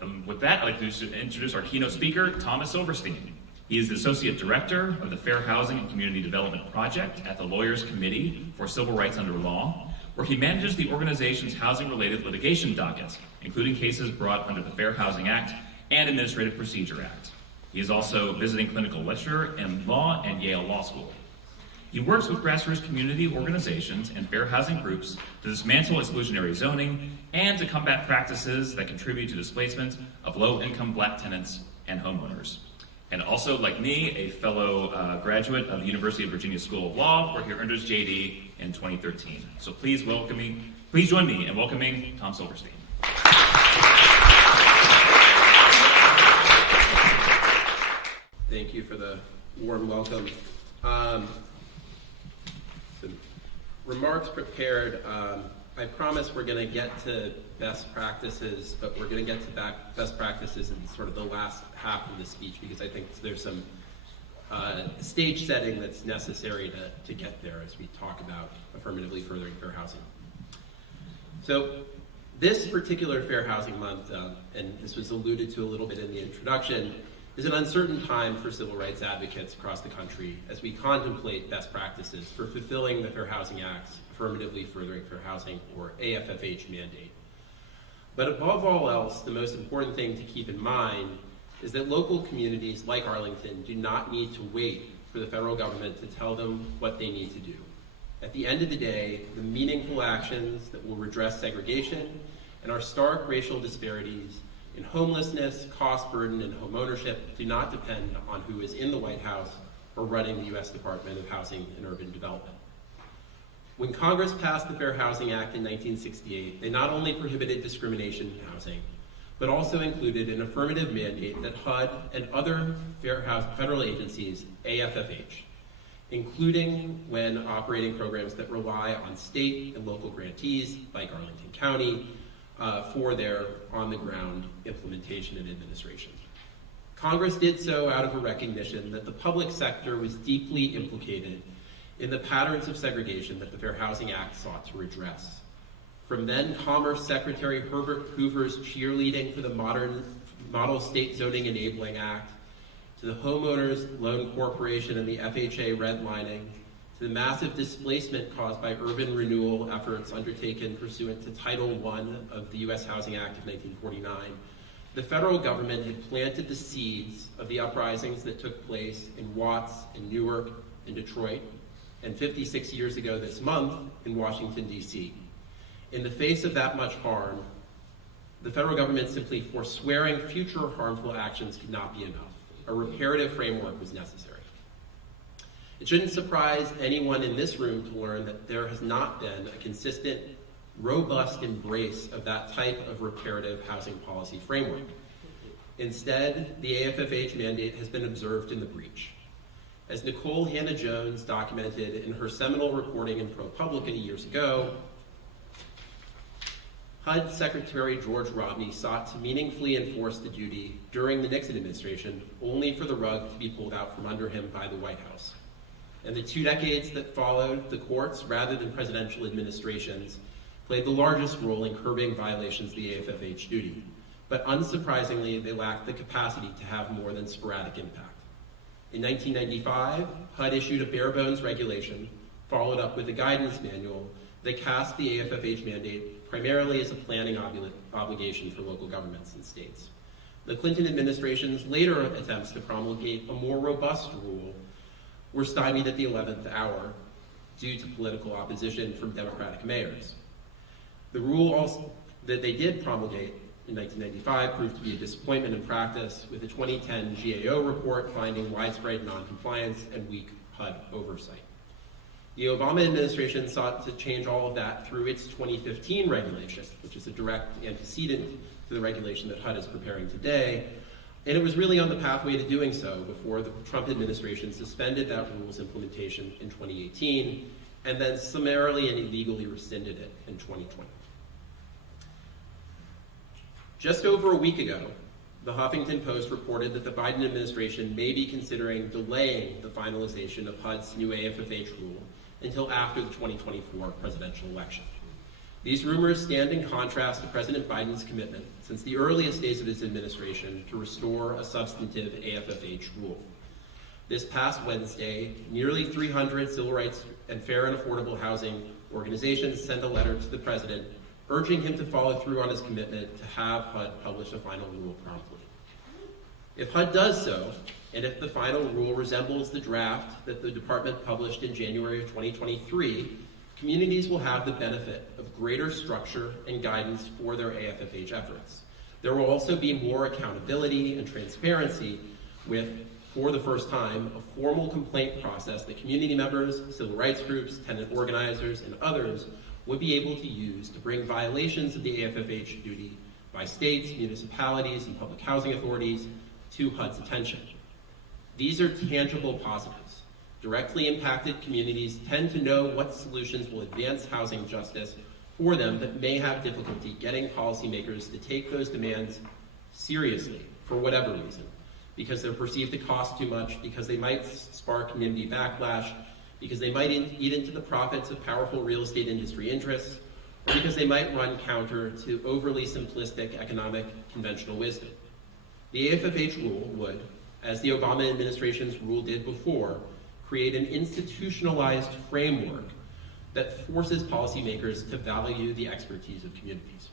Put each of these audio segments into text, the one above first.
And with that, I'd like to introduce our keynote speaker, Thomas Silverstein. He is the Associate Director of the Fair Housing and Community Development Project at the Lawyers Committee for Civil Rights Under Law, where he manages the organization's housing-related litigation dockets, including cases brought under the Fair Housing Act and Administrative Procedure Act. He is also a visiting clinical lecturer in law at Yale Law School. He works with grassroots community organizations and fair housing groups to dismantle exclusionary zoning and to combat practices that contribute to displacement of low-income Black tenants and homeowners. And also, like me, a fellow graduate of the University of Virginia School of Law, where he earned his JD in 2013. So please join me in welcoming Tom Silverstein. Thank you for the warm welcome. Remarks prepared. I promise we're going to get to best practices, but we're going to get to best practices in sort of the last half of the speech, because I think there's some stage setting that's necessary to get there as we talk about affirmatively furthering fair housing. So this particular Fair Housing Month, and this was alluded to a little bit in the introduction, is an uncertain time for civil rights advocates across the country as we contemplate best practices for fulfilling the Fair Housing Act's affirmatively furthering fair housing, or AFFH, mandate. But above all else, the most important thing to keep in mind is that local communities like Arlington do not need to wait for the federal government to tell them what they need to do. At the end of the day, the meaningful actions that will redress segregation and our stark racial disparities in homelessness, cost burden, and homeownership do not depend on who is in the White House or running the U.S. Department of Housing and Urban Development. When Congress passed the Fair Housing Act in 1968, they not only prohibited discrimination in housing, but also included an affirmative mandate that HUD and other federal agencies AFFH, including when operating programs that rely on state and local grantees, like Arlington County, for their on-the-ground implementation and administration. Congress did so out of a recognition that the public sector was deeply implicated in the patterns of segregation that the Fair Housing Act sought to redress. From then Commerce Secretary Herbert Hoover's cheerleading for the Model State Zoning Enabling Act, to the Homeowners Loan Corporation and the FHA redlining, to the massive displacement caused by urban renewal efforts undertaken pursuant to Title I of the U.S. Housing Act of 1949, the federal government had planted the seeds of the uprisings that took place in Watts, in Newark, in Detroit, and 56 years ago this month in Washington, D.C. In the face of that much harm, the federal government simply forswearing future harmful actions could not be enough. A reparative framework was necessary. It shouldn't surprise anyone in this room to learn that there has not been a consistent, robust embrace of that type of reparative housing policy framework. Instead, the AFFH mandate has been observed in the breach. As Nicole Hannah-Jones documented in her seminal reporting in ProPublica years ago, HUD Secretary George Romney sought to meaningfully enforce the duty during the Nixon administration, only for the rug to be pulled out from under him by the White House. And the 2 decades that followed, the courts, rather than presidential administrations, played the largest role in curbing violations of the AFFH duty. But unsurprisingly, they lacked the capacity to have more than sporadic impact. In 1995, HUD issued a bare-bones regulation, followed up with a guidance manual that cast the AFFH mandate primarily as a planning obligation for local governments and states. The Clinton administration's later attempts to promulgate a more robust rule were stymied at the 11th hour due to political opposition from Democratic mayors. The rule that they did promulgate in 1995 proved to be a disappointment in practice, with the 2010 GAO report finding widespread noncompliance and weak HUD oversight. The Obama administration sought to change all of that through its 2015 regulation, which is a direct antecedent to the regulation that HUD is preparing today, and it was really on the pathway to doing so before the Trump administration suspended that rule's implementation in 2018, and then summarily and illegally rescinded it in 2020. Just over a week ago, the Huffington Post reported that the Biden administration may be considering delaying the finalization of HUD's new AFFH rule until after the 2024 presidential election. These rumors stand in contrast to President Biden's commitment since the earliest days of his administration to restore a substantive AFFH rule. This past Wednesday, nearly 300 civil rights and fair and affordable housing organizations sent a letter to the president urging him to follow through on his commitment to have HUD publish a final rule promptly. If HUD does so, and if the final rule resembles the draft that the department published in January of 2023, communities will have the benefit of greater structure and guidance for their AFFH efforts. There will also be more accountability and transparency with, for the first time, a formal complaint process that community members, civil rights groups, tenant organizers, and others would be able to use to bring violations of the AFFH duty by states, municipalities, and public housing authorities to HUD's attention. These are tangible positives. Directly impacted communities tend to know what solutions will advance housing justice for them that may have difficulty getting policymakers to take those demands seriously for whatever reason, because they're perceived to cost too much, because they might spark community backlash, because they might eat into the profits of powerful real estate industry interests, or because they might run counter to overly simplistic economic conventional wisdom. The AFFH rule would, as the Obama administration's rule did before, create an institutionalized framework that forces policymakers to value the expertise of communities.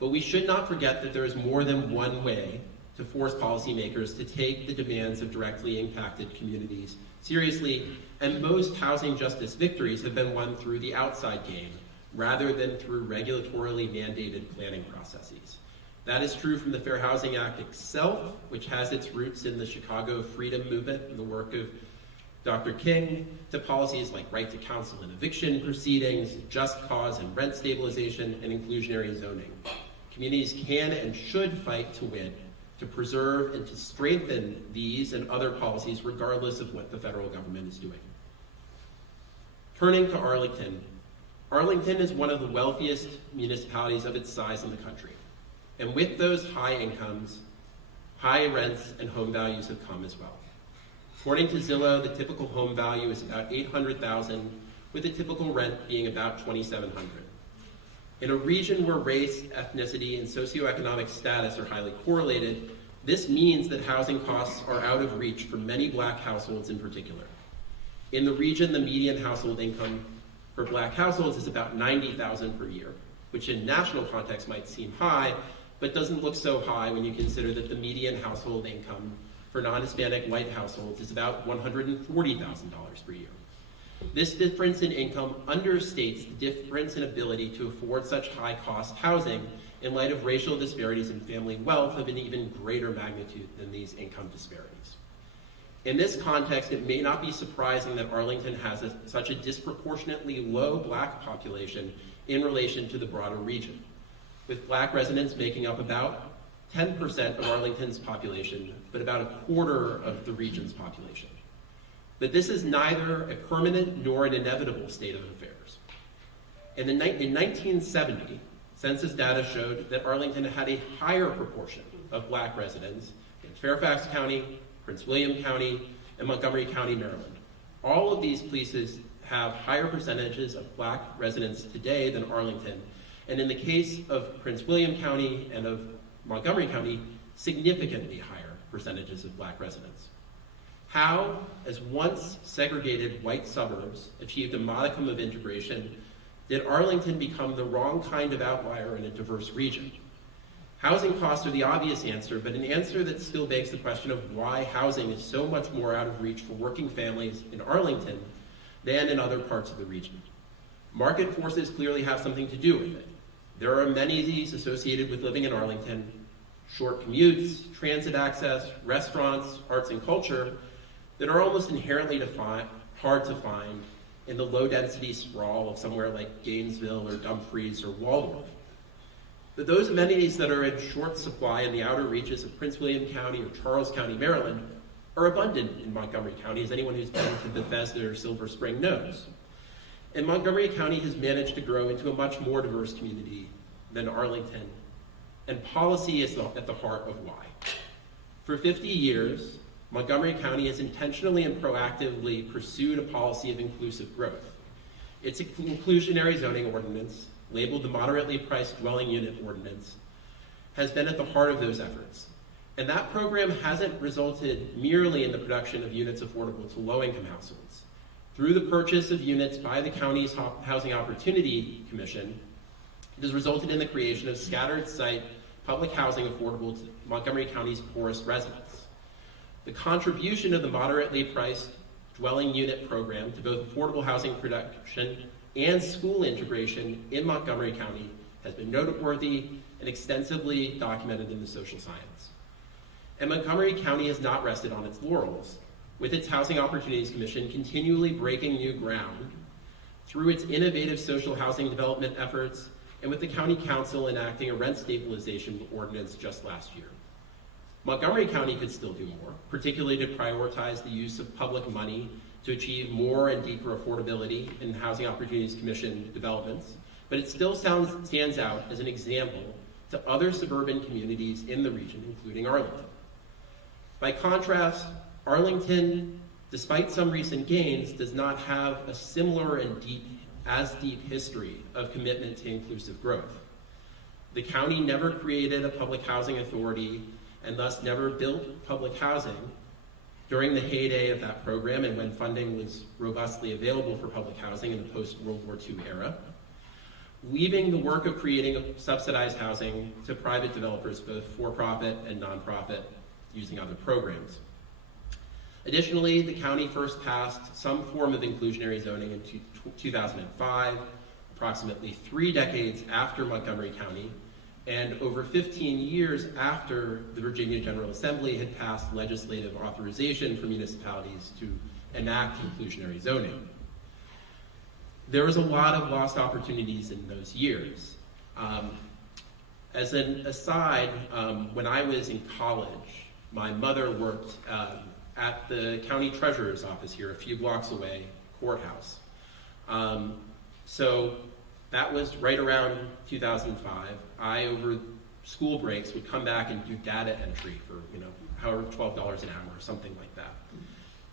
But we should not forget that there is more than one way to force policymakers to take the demands of directly impacted communities seriously, and most housing justice victories have been won through the outside game, rather than through regulatorily mandated planning processes. That is true from the Fair Housing Act itself, which has its roots in the Chicago Freedom Movement and the work of Dr. King, to policies like right to counsel and eviction proceedings, just cause and rent stabilization, and inclusionary zoning. Communities can and should fight to win, to preserve and to strengthen these and other policies regardless of what the federal government is doing. Turning to Arlington, Arlington is one of the wealthiest municipalities of its size in the country. And with those high incomes, high rents and home values have come as well. According to Zillow, the typical home value is about $800,000, with the typical rent being about $2,700. In a region where race, ethnicity, and socioeconomic status are highly correlated, this means that housing costs are out of reach for many Black households in particular. In the region, the median household income for Black households is about $90,000 per year, which in national context might seem high, but doesn't look so high when you consider that the median household income for non-Hispanic white households is about $140,000 per year. This difference in income understates the difference in ability to afford such high-cost housing in light of racial disparities in family wealth of an even greater magnitude than these income disparities. In this context, it may not be surprising that Arlington has such a disproportionately low Black population in relation to the broader region, with Black residents making up about 10% of Arlington's population, but about a quarter of the region's population. But this is neither a permanent nor an inevitable state of affairs. In 1970, census data showed that Arlington had a higher proportion of Black residents in Fairfax County, Prince William County, and Montgomery County, Maryland. All of these places have higher percentages of Black residents today than Arlington, and in the case of Prince William County and of Montgomery County, significantly higher percentages of Black residents. How, as once segregated white suburbs achieved a modicum of integration, did Arlington become the wrong kind of outlier in a diverse region? Housing costs are the obvious answer, but an answer that still begs the question of why housing is so much more out of reach for working families in Arlington than in other parts of the region. Market forces clearly have something to do with it. There are amenities associated with living in Arlington: short commutes, transit access, restaurants, arts and culture, that are almost inherently hard to find in the low-density sprawl of somewhere like Gainesville or Dumfries or Waldorf. But those amenities that are in short supply in the outer reaches of Prince William County or Charles County, Maryland, are abundant in Montgomery County, as anyone who's been to Bethesda or Silver Spring knows. And Montgomery County has managed to grow into a much more diverse community than Arlington, and policy is at the heart of why. For 50 years, Montgomery County has intentionally and proactively pursued a policy of inclusive growth. Its inclusionary zoning ordinance, labeled the moderately priced dwelling unit ordinance, has been at the heart of those efforts. And that program hasn't resulted merely in the production of units affordable to low-income households. Through the purchase of units by the county's Housing Opportunity Commission, it has resulted in the creation of scattered site public housing affordable to Montgomery County's poorest residents. The contribution of the moderately priced dwelling unit program to both affordable housing production and school integration in Montgomery County has been noteworthy and extensively documented in the social science. And Montgomery County has not rested on its laurels, with its Housing Opportunities Commission continually breaking new ground through its innovative social housing development efforts and with the County Council enacting a rent stabilization ordinance just last year. Montgomery County could still do more, particularly to prioritize the use of public money to achieve more and deeper affordability in Housing Opportunities Commission developments, but it still stands out as an example to other suburban communities in the region, including Arlington. By contrast, Arlington, despite some recent gains, does not have a similar and deep history of commitment to inclusive growth. The county never created a public housing authority and thus never built public housing during the heyday of that program and when funding was robustly available for public housing in the post-World War II era, leaving the work of creating subsidized housing to private developers, both for-profit and nonprofit, using other programs. Additionally, the county first passed some form of inclusionary zoning in 2005, approximately 3 decades after Montgomery County, and over 15 years after the Virginia General Assembly had passed legislative authorization for municipalities to enact inclusionary zoning. There was a lot of lost opportunities in those years. As an aside, when I was in college, my mother worked at the county treasurer's office here, a few blocks away, courthouse. So that was right around 2005. I, over school breaks, would come back and do data entry for, however, $12 an hour or something like that.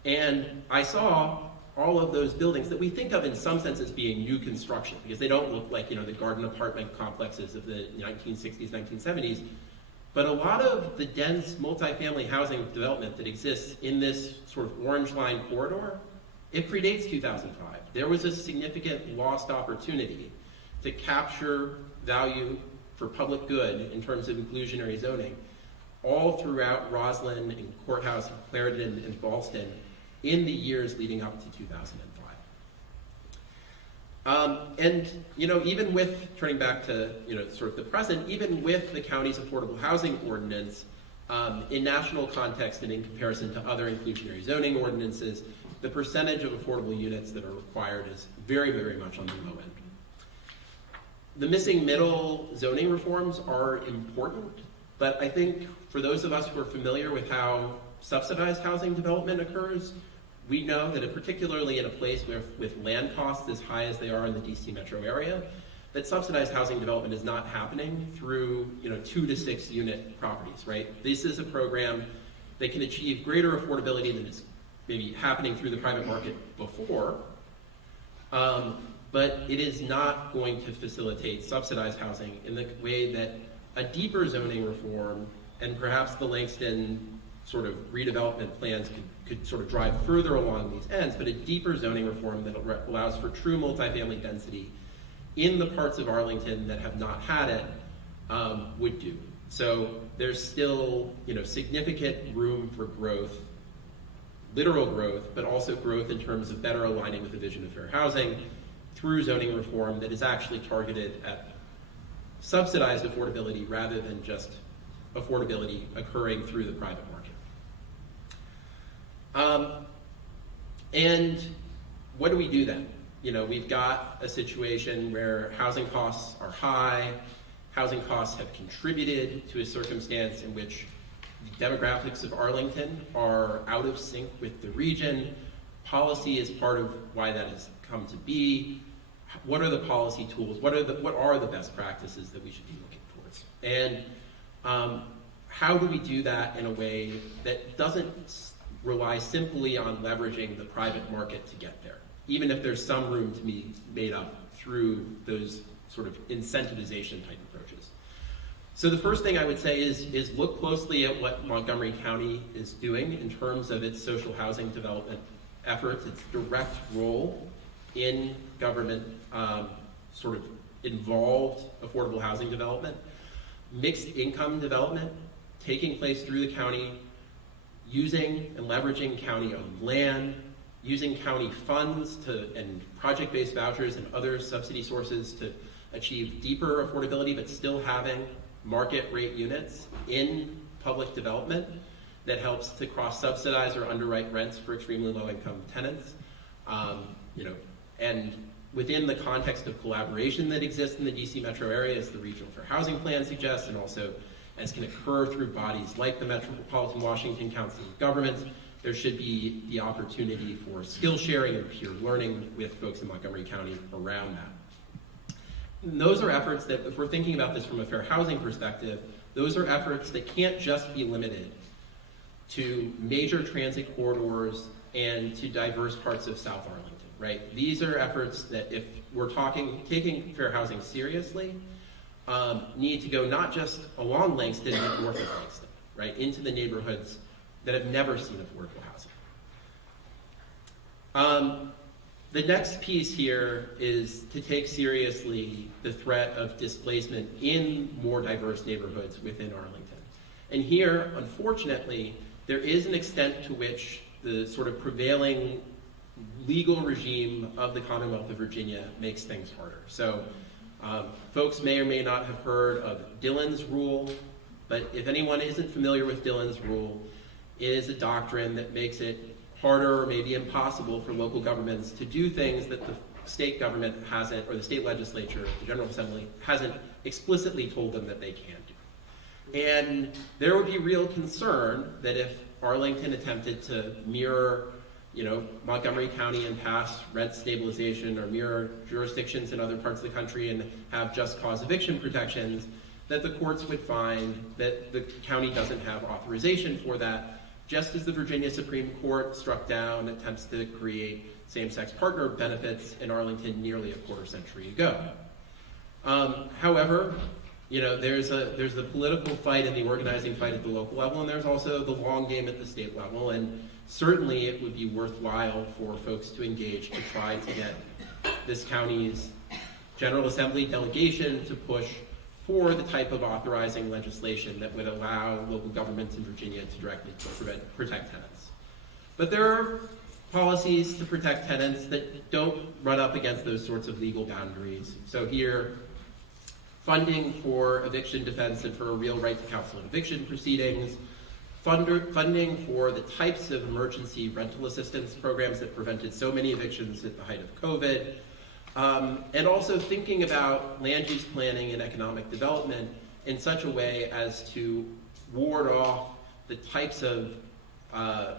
And I saw all of those buildings that we think of in some sense as being new construction, because they don't look like, the garden apartment complexes of the 1960s, 1970s. But a lot of the dense multifamily housing development that exists in this sort of orange line corridor, it predates 2005. There was a significant lost opportunity to capture value for public good in terms of inclusionary zoning all throughout Roslyn and Courthouse and Clarendon and Ballston in the years leading up to 2005. Even with, turning back to, sort of the present, even with the county's affordable housing ordinance, in national context and in comparison to other inclusionary zoning ordinances, the percentage of affordable units that are required is very, very much on the low end. The missing middle zoning reforms are important, but I think for those of us who are familiar with how subsidized housing development occurs, we know that particularly in a place with land costs as high as they are in the DC metro area, that subsidized housing development is not happening through 2 to 6 unit properties, right? This is a program that can achieve greater affordability than is maybe happening through the private market before, but it is not going to facilitate subsidized housing in the way that a deeper zoning reform and perhaps the Langston sort of redevelopment plans could sort of drive further along these ends, but a deeper zoning reform that allows for true multifamily density in the parts of Arlington that have not had it would do. So there's still significant room for growth, literal growth, but also growth in terms of better aligning with the vision of fair housing through zoning reform that is actually targeted at subsidized affordability rather than just affordability occurring through the private market. And what do we do then? We've got a situation where housing costs are high, housing costs have contributed to a circumstance in which the demographics of Arlington are out of sync with the region. Policy is part of why that has come to be. What are the policy tools? What are the best practices that we should be looking towards? And how do we do that in a way that doesn't rely simply on leveraging the private market to get there? even if there's some room to be made up through those sort of incentivization type approaches. So the first thing I would say is look closely at what Montgomery County is doing in terms of its social housing development efforts, its direct role in government sort of involved affordable housing development, mixed income development taking place through the county, using and leveraging county-owned land, using county funds and project-based vouchers and other subsidy sources to achieve deeper affordability, but still having market rate units in public development that helps to cross-subsidize or underwrite rents for extremely low-income tenants. And within the context of collaboration that exists in the DC metro area, as the Regional Fair Housing Plan suggests, and also as can occur through bodies like the Metropolitan Washington Council of Governments, there should be the opportunity for skill sharing and peer learning with folks in Montgomery County around that. And those are efforts that, if we're thinking about this from a fair housing perspective, those are efforts that can't just be limited to major transit corridors and to diverse parts of South Arlington, right? These are efforts that, if we're taking fair housing seriously, need to go not just along Langston but north of Langston, right, into the neighborhoods that have never seen affordable housing. The next piece here is to take seriously the threat of displacement in more diverse neighborhoods within Arlington. And here, unfortunately, there is an extent to which the sort of prevailing legal regime of the Commonwealth of Virginia makes things harder. So folks may or may not have heard of Dillon's Rule, but if anyone isn't familiar with Dillon's Rule, it is a doctrine that makes it harder or maybe impossible for local governments to do things that the state government hasn't, or the state legislature, the General Assembly, hasn't explicitly told them that they can do. And there would be real concern that if Arlington attempted to mirror Montgomery County and pass rent stabilization, or mirror jurisdictions in other parts of the country and have just cause eviction protections, that the courts would find that the county doesn't have authorization for that, just as the Virginia Supreme Court struck down attempts to create same-sex partner benefits in Arlington nearly a quarter century ago. However, there's the political fight and the organizing fight at the local level, and there's also the long game at the state level, and certainly it would be worthwhile for folks to engage to try to get this county's General Assembly delegation to push for the type of authorizing legislation that would allow local governments in Virginia to directly protect tenants. But there are policies to protect tenants that don't run up against those sorts of legal boundaries. So here, funding for eviction defense and for a real right to counsel in eviction proceedings, funding for the types of emergency rental assistance programs that prevented so many evictions at the height of COVID, and also thinking about land use planning and economic development in such a way as to ward off the types of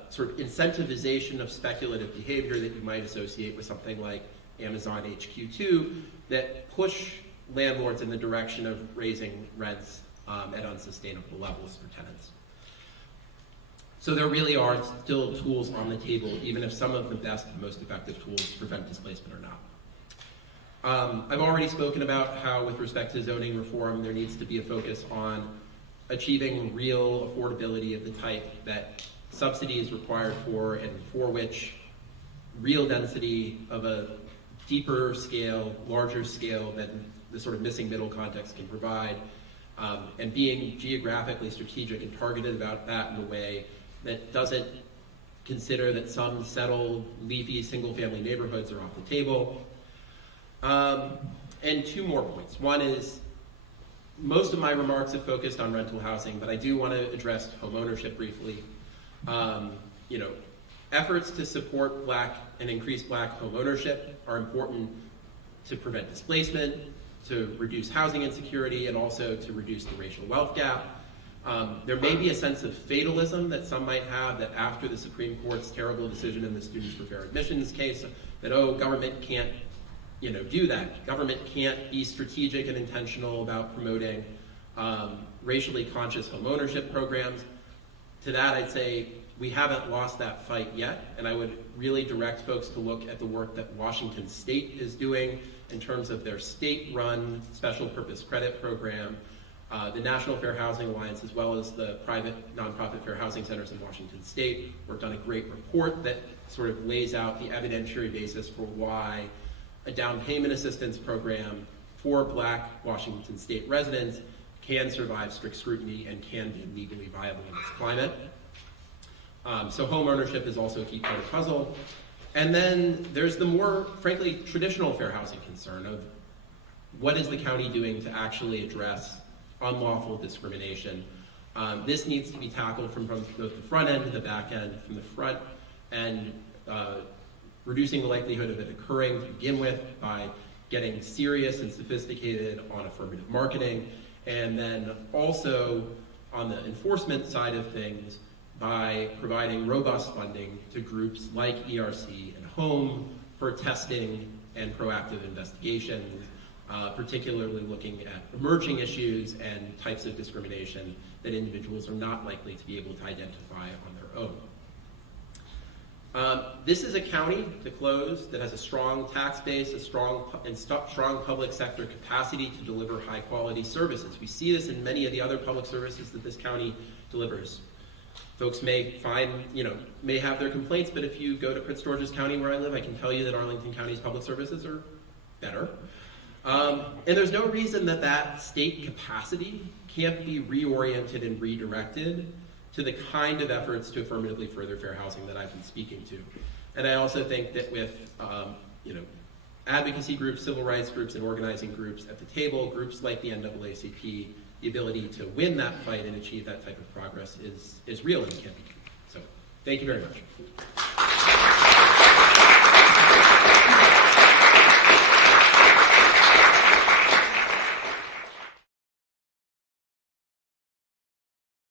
sort of incentivization of speculative behavior that you might associate with something like Amazon HQ2 that push landlords in the direction of raising rents at unsustainable levels for tenants. So there really are still tools on the table, even if some of the best and most effective tools to prevent displacement are not. I've already spoken about how, with respect to zoning reform, there needs to be a focus on achieving real affordability of the type that subsidy is required for, and for which real density of a deeper scale, larger scale than the sort of missing middle context can provide, and being geographically strategic and targeted about that in a way that doesn't consider that some settled, leafy, single-family neighborhoods are off the table. And two more points. One is, most of my remarks have focused on rental housing, but I do want to address homeownership briefly. Efforts to support Black and increase Black homeownership are important to prevent displacement, to reduce housing insecurity, and also to reduce the racial wealth gap. There may be a sense of fatalism that some might have, that after the Supreme Court's terrible decision in the Students for Fair Admissions case, that, government can't do that. Government can't be strategic and intentional about promoting racially conscious homeownership programs. To that, I'd say We haven't lost that fight yet, and I would really direct folks to look at the work that Washington State is doing in terms of their state-run special purpose credit program, the National Fair Housing Alliance, as well as the private nonprofit fair housing centers in Washington State, worked on a great report that sort of lays out the evidentiary basis for why a down payment assistance program for Black Washington State residents can survive strict scrutiny and can be legally viable in this climate. So home ownership is also a key part of the puzzle. And then there's the more, frankly, traditional fair housing concern of what is the county doing to actually address unlawful discrimination. This needs to be tackled from both the front end to the back end. From the front end, reducing the likelihood of it occurring to begin with by getting serious and sophisticated on affirmative marketing, and then also on the enforcement side of things by providing robust funding to groups like ERC and HOME for testing and proactive investigations, particularly looking at emerging issues and types of discrimination that individuals are not likely to be able to identify on their own. This is a county, to close, that has a strong tax base, a strong public sector capacity to deliver high quality services. We see this in many of the other public services that this county delivers. Folks may find, may have their complaints, but if you go to Prince George's County where I live, I can tell you that Arlington County's public services are better. And there's no reason that that state capacity can't be reoriented and redirected to the kind of efforts to affirmatively further fair housing that I've been speaking to. And I also think that with advocacy groups, civil rights groups, and organizing groups at the table, groups like the NAACP, the ability to win that fight and achieve that type of progress is real and can be. So thank you very much.